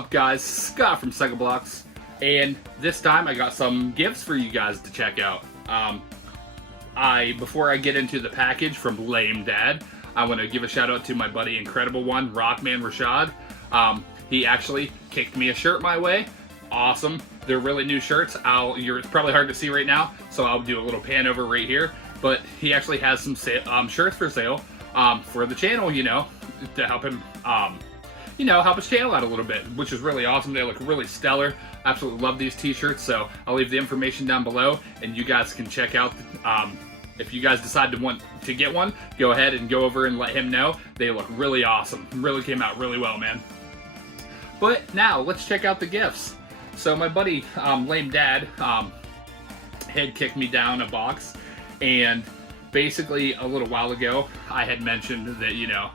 up, guys? Scott from SegaBlocks, and this time I got some gifts for you guys to check out. Before I get into the package from LameDad, I want to give a shout out to my buddy Incredible One, Rockman Rashad. He actually kicked me a shirt my way. Awesome. They're really new shirts. It's probably hard to see right now, so I'll do a little pan over right here. But he actually has some shirts for sale for the channel, to help him, help his channel out a little bit, which is really awesome. They look really stellar. Absolutely love these t-shirts, so I'll leave the information down below, and you guys can check out, if you guys decide to want to get one, go ahead and go over and let him know. They look really awesome. Really came out really well, man. But now, let's check out the gifts. So my buddy, LameDad, had kicked me down a box, and basically a little while ago, I had mentioned that,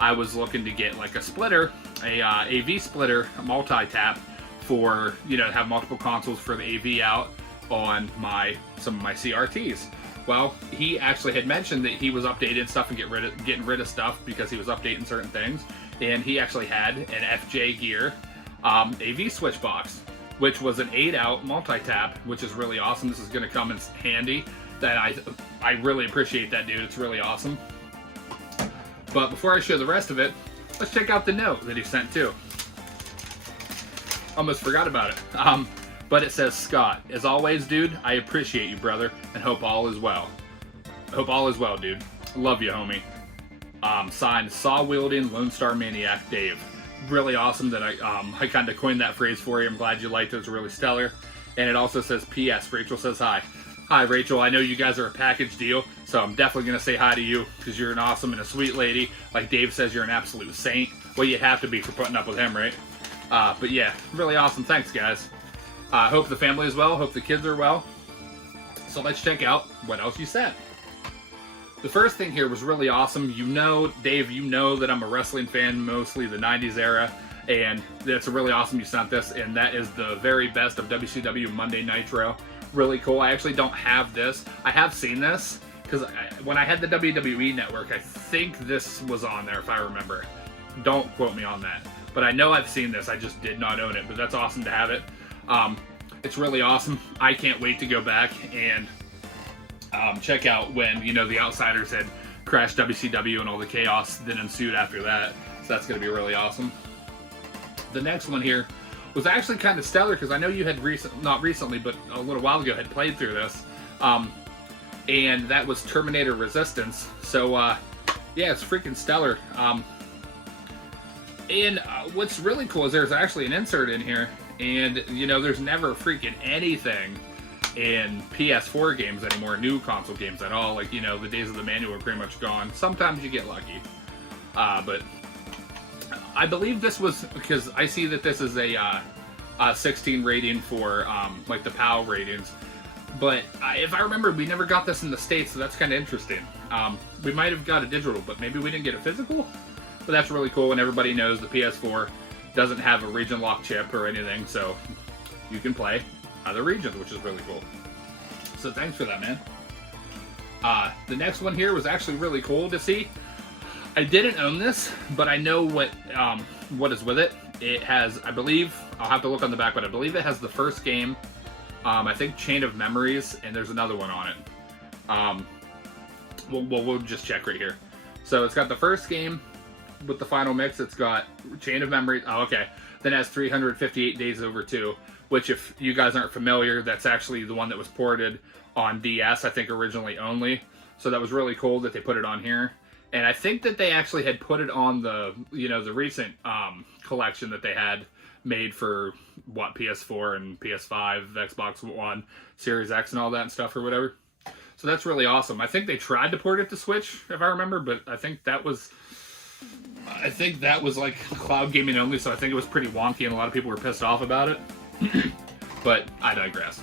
I was looking to get like a splitter, a AV splitter, a multi-tap for, to have multiple consoles for the AV out on some of my CRTs. Well, he actually had mentioned that he was updating stuff and getting rid of stuff because he was updating certain things, and he actually had an FJ Gear AV switch box, which was an 8-out multi-tap, which is really awesome. This is going to come in handy. That I really appreciate that, dude. It's really awesome. But before I show the rest of it, let's check out the note that he sent too. Almost forgot about it. But it says, Scott, as always, dude, I appreciate you, brother, and hope all is well. Hope all is well, dude. Love you, homie. Signed, Saw Wielding, Lonestar Maniac, Dave. Really awesome that I kind of coined that phrase for you. I'm glad you liked it. It's really stellar. And it also says, P.S. Rachel says hi. Hi, Rachel. I know you guys are a package deal, so I'm definitely going to say hi to you because you're an awesome and a sweet lady. Like Dave says, you're an absolute saint. Well, you have to be for putting up with him, right? But yeah, really awesome. Thanks, guys. Hope the family is well. Hope the kids are well. So let's check out what else you sent. The first thing here was really awesome. Dave, that I'm a wrestling fan, mostly the 90s era, and it's really awesome you sent this, and that is the very best of WCW Monday Nitro. Really cool. I actually don't have this. I have seen this, because when I had the WWE Network, I think this was on there, if I remember. Don't quote me on that. But I know I've seen this, I just did not own it, but that's awesome to have it. It's really awesome. I can't wait to go back and check out when, the Outsiders had crashed WCW and all the chaos that ensued after that. So that's going to be really awesome. The next one here was actually kind of stellar because I know you had not recently, but a little while ago had played through this. And that was Terminator Resistance. So, yeah, it's freaking stellar. And what's really cool is there's actually an insert in here. And, there's never freaking anything in PS4 games anymore, new console games at all. Like, the days of the manual are pretty much gone. Sometimes you get lucky. But I believe this was, because I see that this is a 16 rating for, like, the PAL ratings. But if I remember, we never got this in the States, so that's kind of interesting. We might have got a digital, but maybe we didn't get a physical? But that's really cool, and everybody knows the PS4 doesn't have a region lock chip or anything, so you can play other regions, which is really cool. So thanks for that, man. The next one here was actually really cool to see. I didn't own this, but I know what is with it. It has, I believe, I'll have to look on the back, but I believe it has the first game, I think Chain of Memories, and there's another one on it. We'll just check right here. So it's got the first game with the final mix. It's got Chain of Memories. Oh, okay. Then it has 358 Days Over 2, which, if you guys aren't familiar, that's actually the one that was ported on DS, I think originally only. So that was really cool that they put it on here. And I think that they actually had put it on the, the recent collection that they had made for, PS4 and PS5, Xbox One, Series X and all that and stuff or whatever. So that's really awesome. I think they tried to port it to Switch, if I remember, but I think that was like cloud gaming only, so I think it was pretty wonky and a lot of people were pissed off about it. But I digress.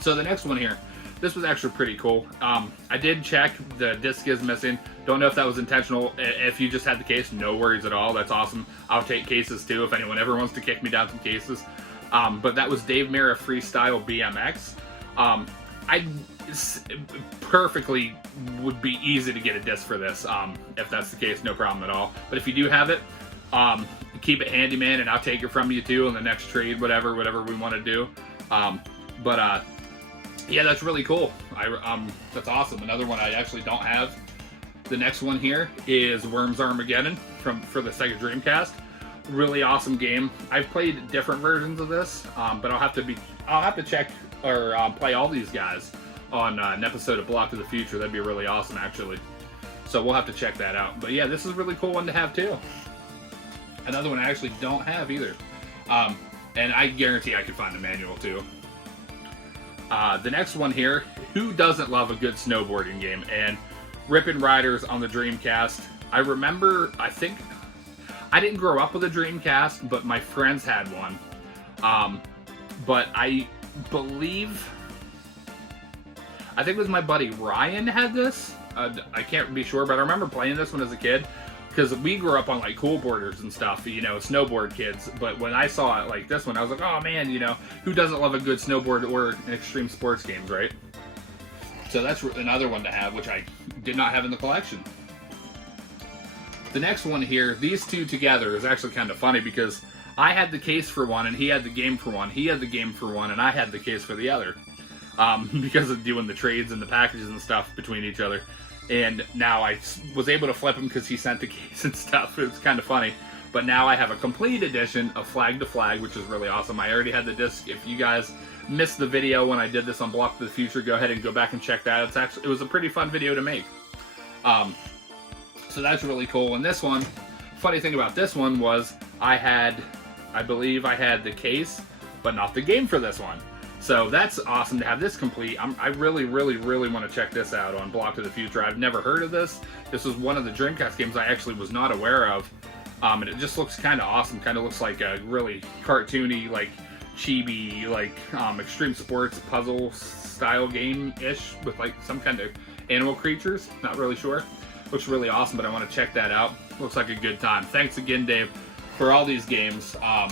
So the next one here, this was actually pretty cool. I did check, the disc is missing. Don't know if that was intentional. If you just had the case, no worries at all. That's awesome. I'll take cases too if anyone ever wants to kick me down some cases. But that was Dave Mirra Freestyle BMX. I perfectly would be easy to get a disc for this. If that's the case, no problem at all. But if you do have it, keep it handy, man, and I'll take it from you too in the next trade, whatever we want to do. Yeah, that's really cool. That's awesome. Another one I actually don't have. The next one here is Worms Armageddon for the Sega Dreamcast. Really awesome game. I've played different versions of this, but I'll have to check or play all these guys on an episode of Block to the Future. That'd be really awesome, actually. So we'll have to check that out. But yeah, this is a really cool one to have too. Another one I actually don't have either, and I guarantee I could find a manual too. The next one here, who doesn't love a good snowboarding game? And Rippin' Riders on the Dreamcast. I remember, I think, I didn't grow up with a Dreamcast, but my friends had one. But I believe, I think it was my buddy Ryan had this. I can't be sure, but I remember playing this one as a kid. Because we grew up on like cool boarders and stuff, you know, snowboard kids. But when I saw it like this one, I was like, oh man, you know, who doesn't love a good snowboard or extreme sports games, right? So that's another one to have, which I did not have in the collection. The next one here, these two together, is actually kind of funny because I had the case for one and he had the game for one. He had the game for one and I had the case for the other. Because of doing the trades and the packages and stuff between each other. And now I was able to flip him because he sent the case and stuff. It's kind of funny. But now I have a complete edition of Flag to Flag, which is really awesome. I already had the disc. If you guys missed the video when I did this on Block to the Future, go ahead and go back and check that. It was a pretty fun video to make. So that's really cool. And this one, funny thing about this one was I believe I had the case, but not the game for this one. So that's awesome to have this complete. I really want to check this out on Block to the Future. I've never heard of this. This was one of the Dreamcast games I actually was not aware of. And it just looks kind of awesome. Kind of looks like a really cartoony, like chibi, like extreme sports puzzle style game-ish with like some kind of animal creatures. Not really sure. Looks really awesome, but I want to check that out. Looks like a good time. Thanks again, Dave, for all these games. A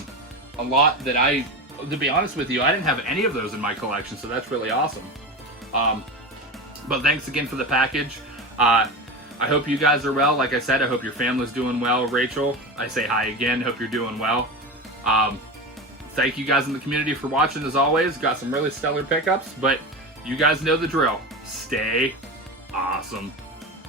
lot that to be honest with you, I didn't have any of those in my collection, so that's really awesome. But thanks again for the package. I hope you guys are well. Like I said, I hope your family's doing well. Rachel, I say hi again. Hope you're doing well. Thank you guys in the community for watching as always. Got some really stellar pickups, but you guys know the drill. Stay awesome.